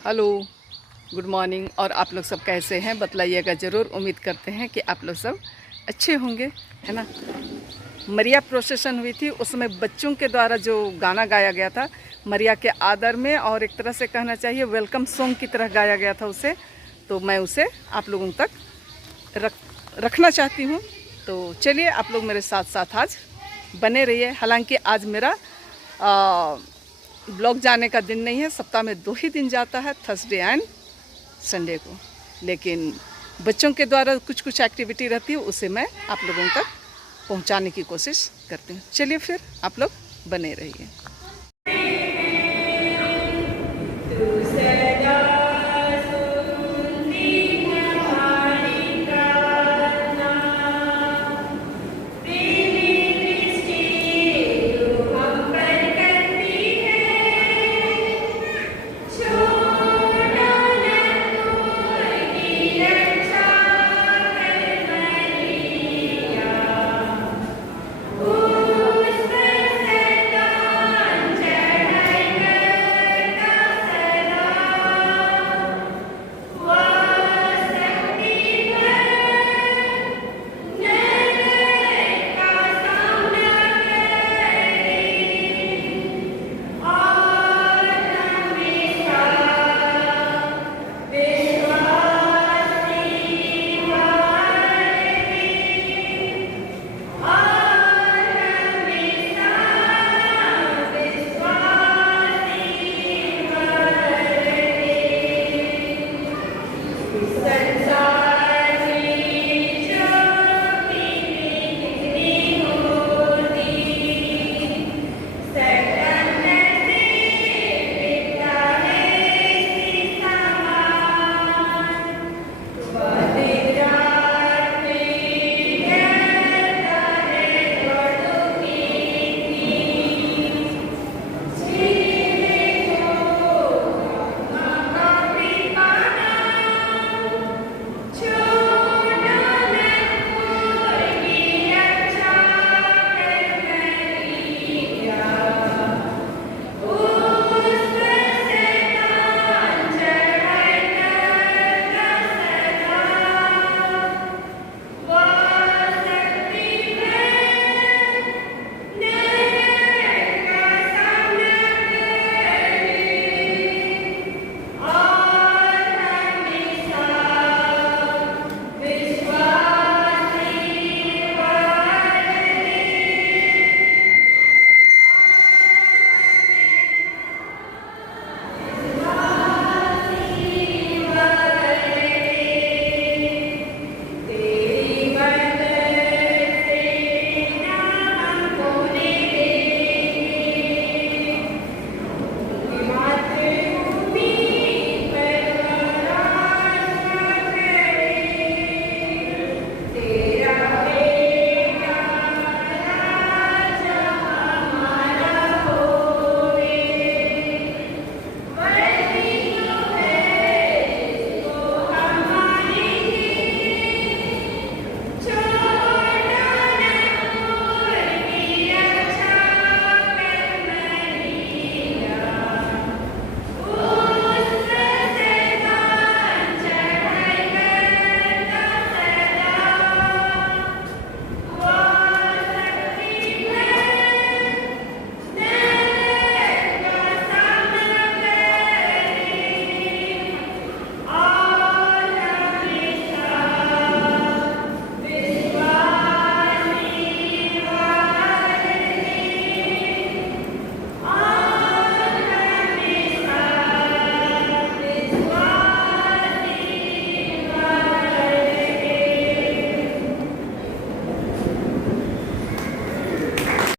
Hello, good morning. और आप लोग सब कैसे हैं बतलाइएगा ज़रूर। उम्मीद करते हैं कि आप लोग सब अच्छे होंगे, है ना। मरिया प्रोसेसन हुई थी, उसमें बच्चों के द्वारा जो गाना गाया गया था मरिया के आदर में, और एक तरह से कहना चाहिए वेलकम सॉन्ग की तरह गाया गया था उसे। तो मैं उसे आप लोगों तक रखना चाहती हूँ। तो चलिए आप लोग मेरे साथ साथ आज बने रहिए। हालांकि आज मेरा ब्लॉग जाने का दिन नहीं है, सप्ताह में 2 ही दिन जाता है, थर्सडे एंड संडे को। लेकिन बच्चों के द्वारा कुछ कुछ एक्टिविटी रहती है, उसे मैं आप लोगों तक पहुंचाने की कोशिश करती हूँ। चलिए फिर आप लोग बने रहिए।